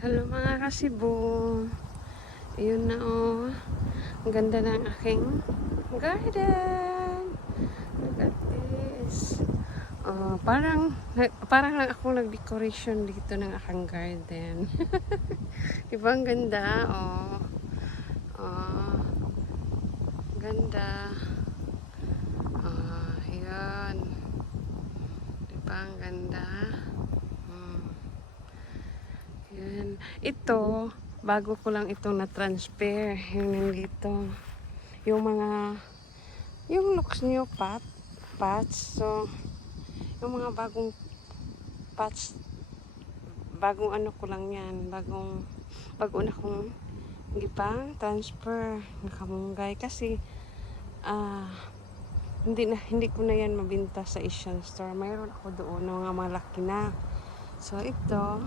Hello mga kasibo. Ayun na oh. Ang ganda ng aking garden. Look at this. Oh, parang lang ako nag-decoration dito ng aking garden. Diba ang ganda? Oh. Oh. Ganda. Oh, ayun. Diba ang ganda? Yan. Ito, bago ko lang itong na-transfer. Yung nandito. Yung looks nyo patch. So, yung mga bagong patch, bagong ano ko lang yan. Bago na kong gipang transfer. Nakamunggay. Kasi, hindi ko na yan mabinta sa Asian store. Mayroon ako doon ng mga malaki na. So, ito,